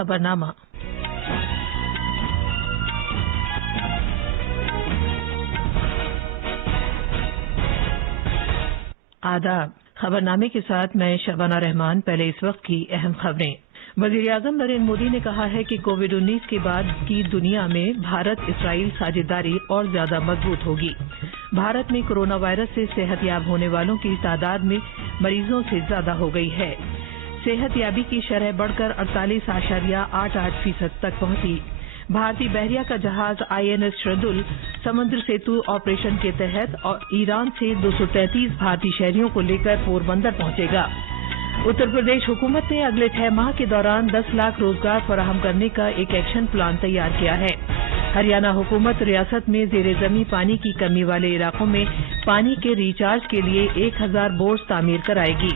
खबरनामा। आदाब। खबरनामे के साथ मैं शबाना रहमान। पहले इस वक्त की अहम खबरें। वज़ीर-ए-आज़म नरेंद्र मोदी ने कहा है कि कोविड-19 के बाद की दुनिया में भारत इसराइल साझेदारी और ज्यादा मजबूत होगी। भारत में कोरोना वायरस से सेहतयाब होने वालों की तादाद में मरीजों से ज्यादा हो गई है। सेहतयाबी की शरह बढ़कर 48.88% तक पहुंची। भारतीय बहरिया का जहाज INS शरदुल समुद्र सेतु ऑपरेशन के तहत और ईरान से 233 भारतीय शहरियों को लेकर पोरबंदर पहुंचेगा। उत्तर प्रदेश हुकूमत ने अगले 6 माह के दौरान 10 लाख रोजगार फराहम करने का एक एक्शन प्लान तैयार किया है। हरियाणा हुकूमत रियासत में जेर जमीन पानी की कमी वाले इलाकों में पानी के रिचार्ज के लिए 1000 बोर्स तामीर कराएगी।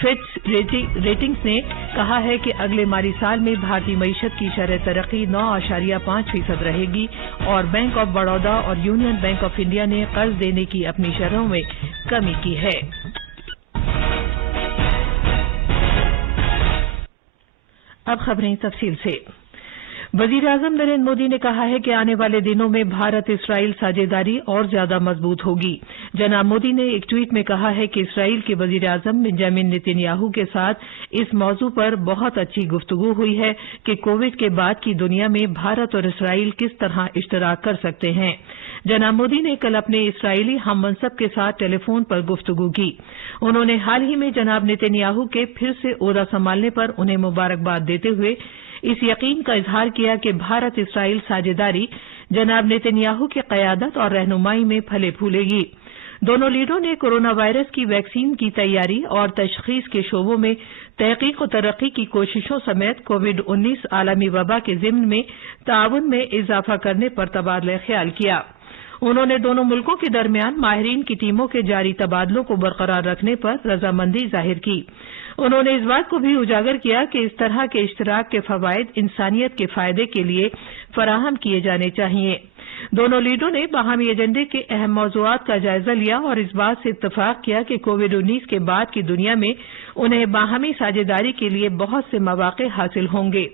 फिच रेटिंग्स ने कहा है कि अगले माली साल में भारतीय मईशत की शरह तरक्की 9.5% रहेगी और बैंक ऑफ बड़ौदा और यूनियन बैंक ऑफ इंडिया ने कर्ज देने की अपनी शरहों में कमी की है। अब खबरें तफसील से। वज़ीर-ए-आज़म नरेंद्र मोदी ने कहा है कि आने वाले दिनों में भारत इसराइल साझेदारी और ज्यादा मजबूत होगी। जनाब मोदी ने एक ट्वीट में कहा है कि इसराइल के वज़ीर-ए-आज़म बेंजामिन नेतन्याहू के साथ इस मौजू पर बहुत अच्छी गुफ्तगू हुई है कि कोविड के बाद की दुनिया में भारत और इसराइल किस तरह इश्तराक कर सकते हैं। जनाब मोदी ने कल अपने इसराइली हममनसब के साथ टेलीफोन पर गुफ्तगू की। उन्होंने हाल ही में जनाब नेतन्याहू के फिर से ओहदा संभालने पर उन्हें मुबारकबाद देते हुए इस यकीन का इजहार किया कि भारत इसराइल साझेदारी जनाब नेतन्याहू की क़यादत और रहनुमाई में फले फूलेगी। दोनों लीडरों ने कोरोना वायरस की वैक्सीन की तैयारी और तशख़ीस के शोबों में तहक़ीक़ और तरक्की की कोशिशों समेत कोविड-19 आलमी वबा के ज़िम्न में ताउन में इजाफा करने पर तबादला ख्याल किया। उन्होंने दोनों मुल्कों के दरमियान माहिरीन की टीमों के जारी तबादलों को बरकरार रखने पर रजामंदी जाहिर की। उन्होंने इस बात को भी उजागर किया कि इस तरह के इश्तराक के फवायद इंसानियत के फायदे के लिए फराहम किए जाने चाहिए। दोनों लीडरों ने बाहमी एजेंडे के अहम मौज़ूआत का जायजा लिया और इस बात से इत्तफाक किया कि कोविड-19 के बाद की दुनिया में उन्हें बाहमी साझेदारी के लिए बहुत से मौक़े हासिल होंगे।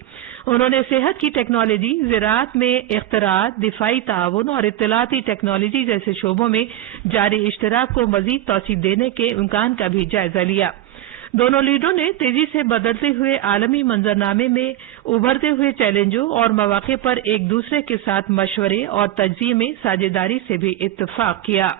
उन्होंने सेहत की टेक्नोलॉजी, ज़राअत में इख्तराअत, दिफाई ताउन और इत्तलाती टेक्नोलॉजी जैसे शोबों में जारी इश्तराक को मज़ीद तौसीक़ देने के इम्कान का भी जायजा लिया। दोनों लीडरों ने तेजी से बदलते हुए आलमी मंजरनामे में उभरते हुए चैलेंजों और मौक़े पर एक दूसरे के साथ मशवरे और तज्ज़िये में साझेदारी से भी इत्तफ़ाक़ किया।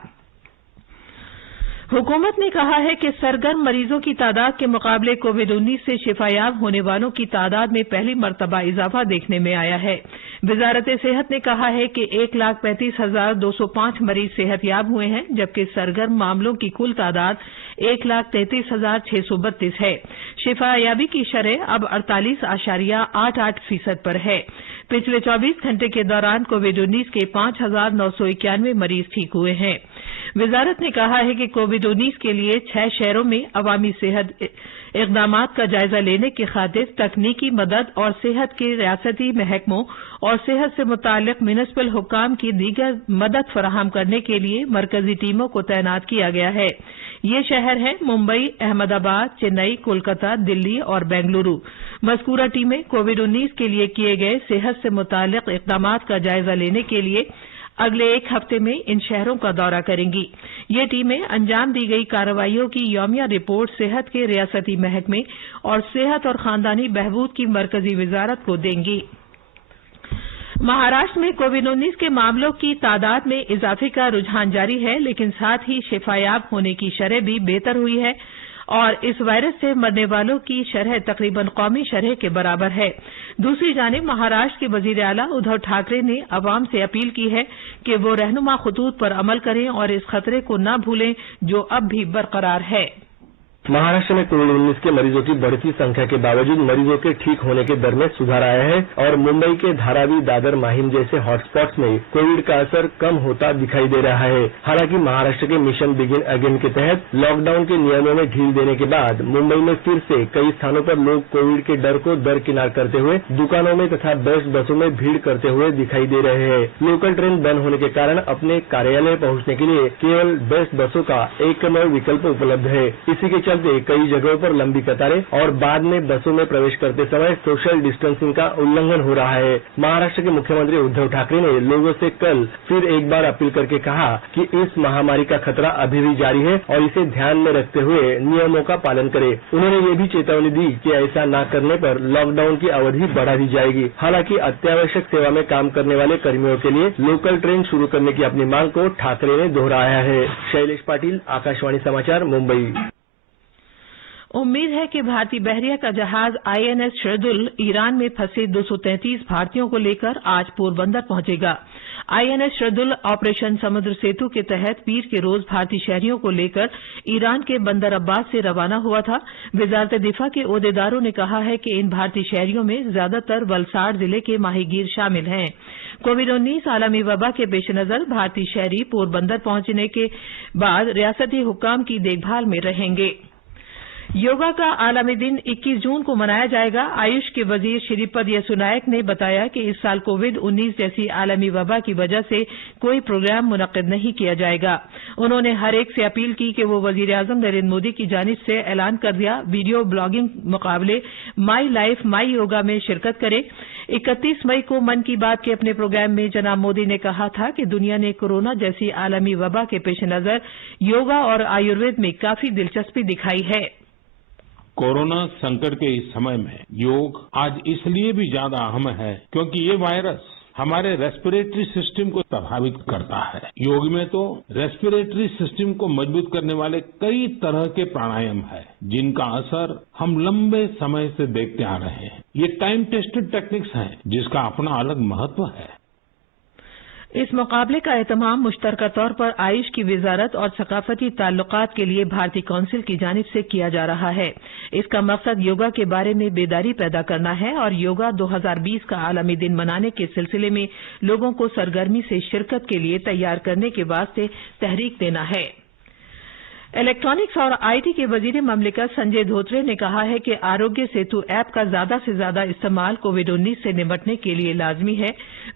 हुकूमत ने कहा है कि सरगर्म मरीजों की तादाद के मुकाबले कोविड-19 से शिफायाब होने वालों की तादाद में पहली मरतबा इजाफा देखने में आया है। वज़ारत सेहत ने कहा है कि 1,35,205 मरीज सेहतयाब हुए हैं, जबकि सरगर्म मामलों की कुल तादाद 1,33,632 है। शिफायाबी की शरह अब 48.88% पर है। पिछले 24 घंटे के दौरान कोविड-19 के 5,991 मरीज ठीक हुए हैं। वजारत ने कहा है कि कोविड-19 के लिए 6 शहरों में अवामी सेहत इक़दामात का जायजा लेने की खातिर तकनीकी मदद और सेहत के रियासती महकमों और सेहत से मुताल्लिक़ म्युनिसिपल हुक्काम की दीगर मदद फराहम करने के लिए मरकजी टीमों को तैनात किया गया है। ये शहर हैं मुंबई, अहमदाबाद, चेन्नई, कोलकाता, दिल्ली और बेंगलुरु। मज़कूरा टीमें कोविड-19 के लिए किए गए सेहत से मुताल्लिक़ इक़दामात का जायजा लेने के लिए अगले एक हफ्ते में इन शहरों का दौरा करेंगी। ये टीमें अंजाम दी गई कार्रवाइयों की यौमिया रिपोर्ट सेहत के रियासती महकमे और सेहत और खानदानी बहबूद की मरकजी वजारत को देंगी। महाराष्ट्र में कोविड-19 के मामलों की तादाद में इजाफे का रुझान जारी है, लेकिन साथ ही शिफायाब होने की शरह भी बेहतर हुई है और इस वायरस से मरने वालों की शरह तकरीबन कौमी शरह के बराबर है। दूसरी जानिब महाराष्ट्र के वजीर आला उद्धव ठाकरे ने अवाम से अपील की है कि वो रहनुमा खतूत पर अमल करें और इस खतरे को न भूलें जो अब भी बरकरार है। महाराष्ट्र में कोविड-19 के मरीजों की बढ़ती संख्या के बावजूद मरीजों के ठीक होने के दर में सुधार आया है और मुंबई के धारावी, दादर, माहिम जैसे हॉटस्पॉट्स में कोविड का असर कम होता दिखाई दे रहा है। हालांकि महाराष्ट्र के मिशन बिगिन अगेन के तहत लॉकडाउन के नियमों में ढील देने के बाद मुंबई में फिर से कई स्थानों पर लोग कोविड के डर को दरकिनार करते हुए दुकानों में तथा बेस्ट बसों में भीड़ करते हुए दिखाई दे रहे हैं। लोकल ट्रेन बंद होने के कारण अपने कार्यालय पहुंचने के लिए केवल बेस्ट बसों का एकमेव विकल्प उपलब्ध है। इसी के चलते चलते कई जगहों पर लंबी कतारें और बाद में बसों में प्रवेश करते समय सोशल डिस्टेंसिंग का उल्लंघन हो रहा है। महाराष्ट्र के मुख्यमंत्री उद्धव ठाकरे ने लोगों से कल फिर एक बार अपील करके कहा कि इस महामारी का खतरा अभी भी जारी है और इसे ध्यान में रखते हुए नियमों का पालन करें। उन्होंने ये भी चेतावनी दी कि ऐसा न करने पर लॉकडाउन की अवधि बढ़ा दी जाएगी। हालांकि अत्यावश्यक सेवा में काम करने वाले कर्मियों के लिए लोकल ट्रेन शुरू करने की अपनी मांग को ठाकरे ने दोहराया है। शैलेश पाटिल, आकाशवाणी समाचार, मुंबई। उम्मीद है कि भारतीय बहरिया का जहाज आईएनएस शरदुल ईरान में फंसे 233 भारतीयों को लेकर आज पोरबंदर पहुंचेगा। आईएनएस शरदुल ऑपरेशन समुद्र सेतु के तहत पीर के रोज भारतीय शहरियों को लेकर ईरान के बंदर अब्बास से रवाना हुआ था। वजारत दिफा के ओहदेदारों ने कहा है कि इन भारतीय शहरियों में ज्यादातर वलसाड़ जिले के माहीगीर शामिल हैं। कोविड-19 आलमी वबा के पेश नजर भारतीय शहरी पोरबंदर पहुंचने के बाद रियासती हुक्काम की देखभाल में रहेंगे। योगा का आलमी दिन 21 जून को मनाया जाएगा। आयुष के वजीर श्रीपद यसो नायक ने बताया कि इस साल कोविड-19 जैसी आलमी वबा की वजह से कोई प्रोग्राम मुनक्किद नहीं किया जाएगा। उन्होंने हर एक से अपील की कि वो वजीर आजम नरेंद्र मोदी की जानिब से ऐलान कर दिया वीडियो ब्लॉगिंग मुकाबले माई लाइफ माई योगा में शिरकत करें। 31 मई को मन की बात के अपने प्रोग्राम में जनाब मोदी ने कहा था कि दुनिया ने कोरोना जैसी आलमी वबा के पेश नजर योगा और आयुर्वेद में काफी दिलचस्पी दिखाई है। कोरोना संकट के इस समय में योग आज इसलिए भी ज्यादा अहम है क्योंकि ये वायरस हमारे रेस्पिरेटरी सिस्टम को प्रभावित करता है। योग में तो रेस्पिरेटरी सिस्टम को मजबूत करने वाले कई तरह के प्राणायाम है जिनका असर हम लंबे समय से देखते आ रहे हैं। ये टाइम टेस्टेड टेक्निक्स हैं जिसका अपना अलग महत्व है। इस मुकाबले का एहतमाम मुश्तरका तौर पर आयुष की वजारत और सकाफती ताल्लुकात के लिए भारतीय काउंसिल की जानिब से किया जा रहा है। इसका मकसद योगा के बारे में बेदारी पैदा करना है और योगा 2020 का आलमी दिन मनाने के सिलसिले में लोगों को सरगर्मी से शिरकत के लिए तैयार करने के वास्ते तहरीक देना है। इलेक्ट्रॉनिक्स और आईटी के वजीर ममलिकत संजय धोत्रे ने कहा है कि आरोग्य सेतु ऐप का ज्यादा से ज्यादा इस्तेमाल कोविड-19 से निपटने के लिए लाजमी है।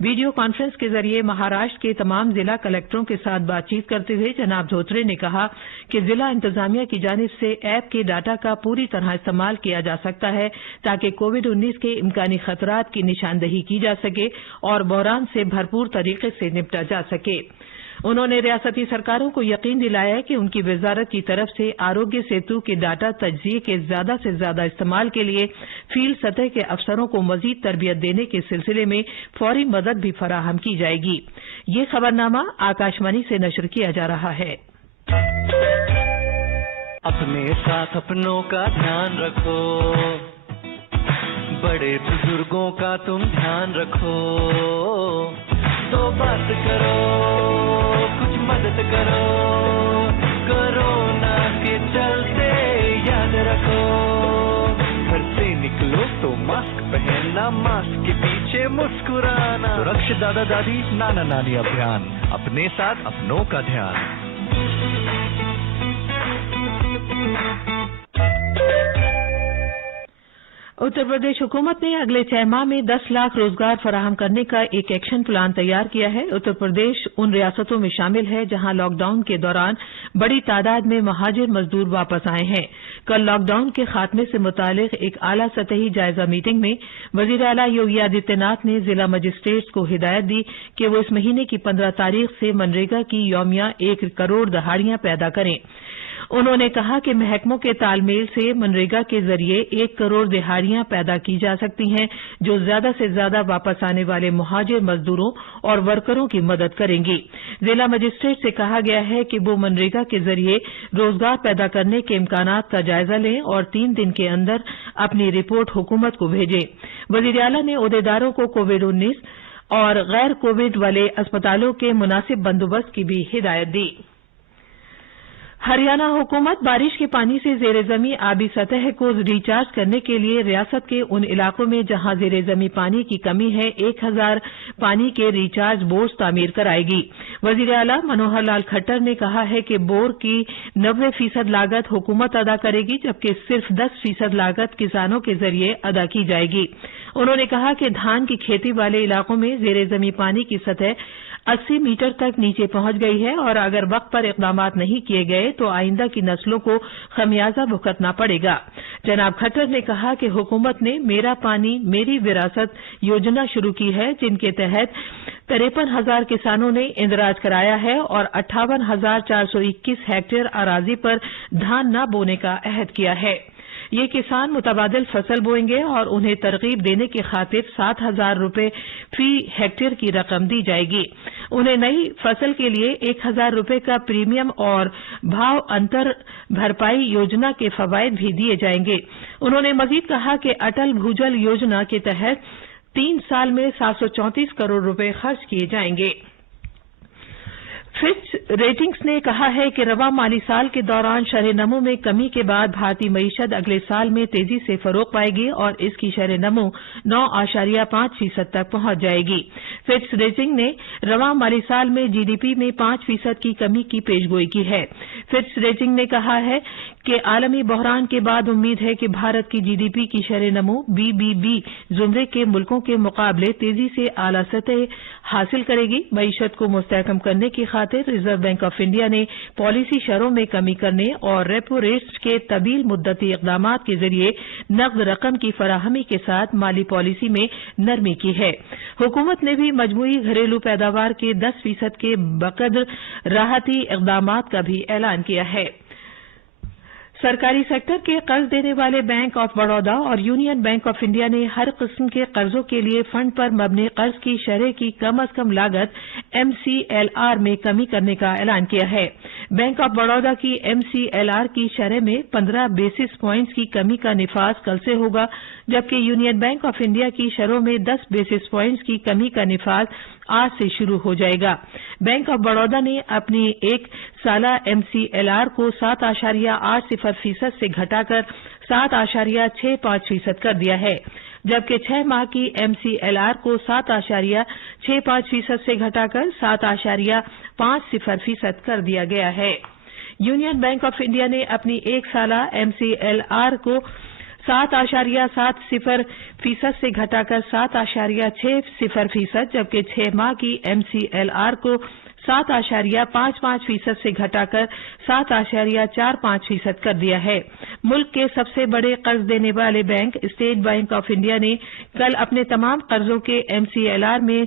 वीडियो कॉन्फ्रेंस के जरिए महाराष्ट्र के तमाम जिला कलेक्टरों के साथ बातचीत करते हुए जनाब धोत्रे ने कहा कि जिला इंतजामिया की जानिब से ऐप के डाटा का पूरी तरह इस्तेमाल किया जा सकता है ताकि कोविड-19 के इम्कानी खतरात की निशानदही की जा सके और बहरान से भरपूर तरीके से निपटा जा सके। उन्होंने रियासती सरकारों को यकीन दिलाया कि उनकी वजारत की तरफ से आरोग्य सेतु के डाटा तज्जिए के ज्यादा से ज्यादा इस्तेमाल के लिए फील्ड सतह के अफसरों को मजीद तरबियत देने के सिलसिले में फौरी मदद भी फराहम की जाएगी। ये खबरनामा आकाशवाणी से नशर किया जा रहा है। अपने साथ अपनों का ध्यान रखो, बड़े बुजुर्गों का तुम ध्यान रखो, तो बात करो, कुछ मदद करो, कोरोना के चलते याद रखो, घर से निकलो तो मास्क पहनना, मास्क के पीछे मुस्कुराना, सुरक्षित दादा दादी नाना नानी अभियान, अपने साथ अपनों का ध्यान। उत्तर प्रदेश हुकूमत ने अगले 6 माह में 10 लाख रोजगार फराहम करने का एक एक्शन प्लान तैयार किया है। उत्तर प्रदेश उन रियासतों में शामिल है जहां लॉकडाउन के दौरान बड़ी तादाद में महाजिर मजदूर वापस आए हैं। कल लॉकडाउन के खात्मे से मुतालिक एक आला सतही जायजा मीटिंग में वजीर आला योगी आदित्यनाथ ने जिला मजिस्ट्रेट्स को हिदायत दी कि वो इस महीने की 15 तारीख से मनरेगा की यौमिया 1 करोड़ दहाड़ियां पैदा करें। उन्होंने कहा कि महकमों के तालमेल से मनरेगा के जरिए 1 करोड़ दिहाड़ियां पैदा की जा सकती हैं जो ज्यादा से ज्यादा वापस आने वाले मुहाजिर मजदूरों और वर्करों की मदद करेंगी। जिला मजिस्ट्रेट से कहा गया है कि वो मनरेगा के जरिए रोजगार पैदा करने के इम्कानात का जायजा लें और 3 दिन के अंदर अपनी रिपोर्ट हुकूमत को भेजें। वजीर आला ने ओहदेदारों को कोविड-19 और गैर कोविड वाले अस्पतालों के मुनासिब बंदोबस्त की भी हिदायत दी। हरियाणा हुकूमत बारिश के पानी से जेर जमी आबी सतह को रिचार्ज करने के लिए रियासत के उन इलाकों में जहां जेर जमी पानी की कमी है 1000 पानी के रिचार्ज बोर्स तामीर कराएगी। वजीर आला मनोहर लाल खट्टर ने कहा है कि बोर की 90% लागत हुकूमत अदा करेगी जबकि सिर्फ 10% लागत किसानों के जरिए अदा की जाएगी। उन्होंने कहा कि धान की खेती वाले इलाकों में जेर जमी पानी की सतह 80 मीटर तक नीचे पहुंच गई है और अगर वक्त पर इकदामात नहीं किए गए तो आइंदा की नस्लों को खमियाजा भुगतना पड़ेगा। जनाब खट्टर ने कहा कि हुकूमत ने मेरा पानी मेरी विरासत योजना शुरू की है, जिनके तहत 53,000 किसानों ने इंदराज कराया है और 58,421 हेक्टेयर अराजी पर धान न बोने का अहद किया है। ये किसान मुतबादिल फसल बोएंगे और उन्हें तरगीब देने की खातिर 7,000 रुपए फी हेक्टेयर की रकम दी जाएगी। उन्हें नई फसल के लिए 1,000 रुपए का प्रीमियम और भाव अंतर भरपाई योजना के फवायद भी दिए जाएंगे। उन्होंने मजीद कहा कि अटल भूजल योजना के तहत 3 साल में 734 करोड़ रुपए खर्च किए जाएंगे। फिच रेटिंग्स ने कहा है कि रवा माली साल के दौरान शरह नमू में कमी के बाद भारतीय मईशत अगले साल में तेजी से फरोग पाएगी और इसकी शरह नमू 9.5% तक पहुंच जाएगी। फिच रेटिंग ने रवा माली साल में जीडीपी में 5% की कमी की पेशगोई की है। फिच रेटिंग ने कहा है कि आलमी बहरान के बाद उम्मीद है कि भारत की जीडीपी की शरह नमू बीबीबी जुमरे के मुल्कों के मुकाबले तेजी से आला सतह हासिल करेगी। मईशत को मुस्तहकम करने की खातिर रिजर्व बैंक ऑफ इंडिया ने पॉलिसी शरों में कमी करने और रेपो रेट्स के तवील मुद्दती इकदाम के जरिए नकद रकम की फराहमी के साथ माली पॉलिसी में नरमी की है। हुकूमत ने भी मजमूई घरेलू पैदावार के 10% के बकदर राहती इकदाम का भी ऐलान किया है। सरकारी सेक्टर के कर्ज देने वाले बैंक ऑफ बड़ौदा और यूनियन बैंक ऑफ इंडिया ने हर किस्म के कर्जों के लिए फंड पर मबनी कर्ज की शरह की कम अज कम लागत MCLR में कमी करने का ऐलान किया है। बैंक ऑफ बड़ौदा की MCLR की शरह में 15 बेसिस प्वाइंट्स की कमी का निफाज कल से होगा, जबकि यूनियन बैंक ऑफ इंडिया की शरहों में 10 बेसिस प्वाइंट्स की कमी का निफाज आज से शुरू हो जाएगा। बैंक ऑफ बड़ौदा ने अपनी एक साला MCLR को 7.80% से घटाकर 7.65% कर दिया है, जबकि 6 माह की MCLR को 7.65% से घटाकर 7.50% कर दिया गया है। यूनियन बैंक ऑफ इंडिया ने अपनी एक साला MCLR को 7.70% से घटाकर 7.60%, जबकि 6 माह की MCLR को 7.55% से घटाकर 7.45% कर दिया है। मुल्क के सबसे बड़े कर्ज देने वाले bank state bank of India ने कल अपने तमाम कर्जों के MCLR में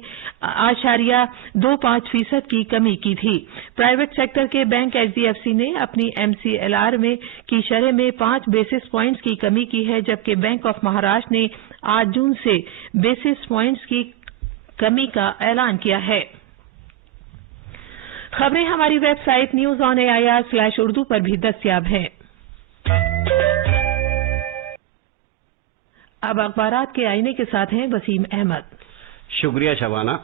0.25% की कमी की थी। प्राइवेट सेक्टर के बैंक HDFC ने अपनी MCLR में की शरह में 5 बेसिस प्वाइंट्स की कमी की है, जबकि बैंक ऑफ महाराष्ट्र ने 8 जून से बेसिस प्वाइंट्स की कमी का ऐलान किया है। खबरें हमारी वेबसाइट news.on.air/urdu पर भी दस्तयाब हैं। अब अखबारात के आईने के साथ हैं वसीम अहमद। शुक्रिया शबाना।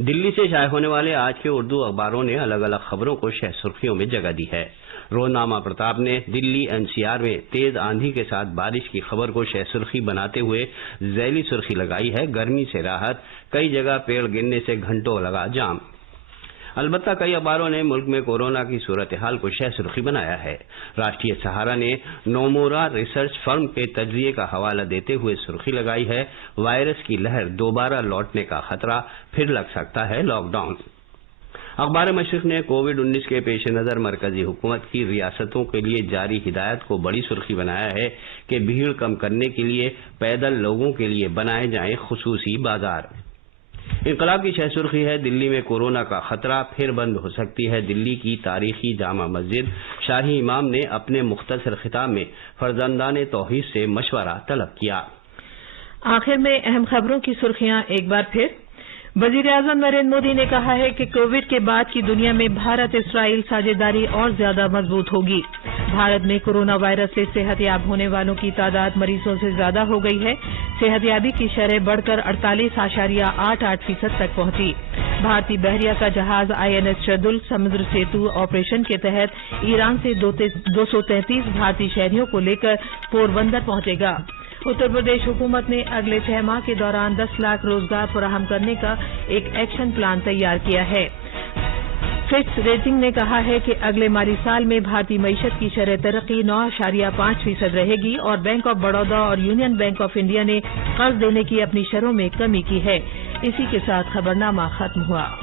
दिल्ली से शाये होने वाले आज के उर्दू अखबारों ने अलग अलग खबरों को शह सुर्खियों में जगह दी है। रोजनामा प्रताप ने दिल्ली NCR में तेज आंधी के साथ बारिश की खबर को शह सुर्खी बनाते हुए झैली सुर्खी लगाई है, गर्मी से राहत, कई जगह पेड़ गिरने से घंटों लगा जाम। अलबत्ता कई अखबारों ने मुल्क में कोरोना की सूरत हाल को शह सुर्खी बनाया है। राष्ट्रीय सहारा ने नोमोरा रिसर्च फर्म के तज्जिए का हवाला देते हुए सुर्खी लगाई है, वायरस की लहर दोबारा लौटने का खतरा, फिर लग सकता है लॉकडाउन। अखबार मशरिक ने कोविड-19 के पेश नजर मरकजी हुकूमत की रियासतों के लिए जारी हिदायत को बड़ी सुर्खी बनाया है कि भीड़ कम करने के लिए पैदल लोगों के लिए बनाए जाएं खुसूसी बाजार। इनकलाब की शह सुर्खी है, दिल्ली में कोरोना का खतरा, फिर बंद हो सकती है दिल्ली की तारीखी जामा मस्जिद। शाही इमाम ने अपने मुख्तसर खिताब में फर्जंदाने तौहीद से मशवरा तलब किया। आखिर में अहम खबरों की सुर्खियां एक बार फिर। वजीर-ए-आज़म नरेंद्र मोदी ने कहा है कि कोविड के बाद की दुनिया में भारत इसराइल साझेदारी और ज्यादा मजबूत होगी। भारत में कोरोना वायरस से सेहतयाब होने वालों की तादाद मरीजों से ज्यादा हो गई है। सेहतयाबी की शरह बढ़कर 48.88% तक पहुंची। भारतीय बहरिया का जहाज INS शहदुल समुद्र सेतु ऑपरेशन के तहत ईरान से 233 भारतीय शहरियों को लेकर पोरबंदर पहुंचेगा। उत्तर प्रदेश हुकूमत ने अगले 6 माह के दौरान 10 लाख रोजगार फराहम करने का एक एक्शन प्लान तैयार किया है। फिच रेटिंग ने कहा है कि अगले माली साल में भारतीय मईशत की शरह तरक्की 9.5% रहेगी और बैंक ऑफ बड़ौदा और यूनियन बैंक ऑफ इंडिया ने कर्ज देने की अपनी शरहों में कमी की है। इसी के साथ खबरनामा खत्म हुआ।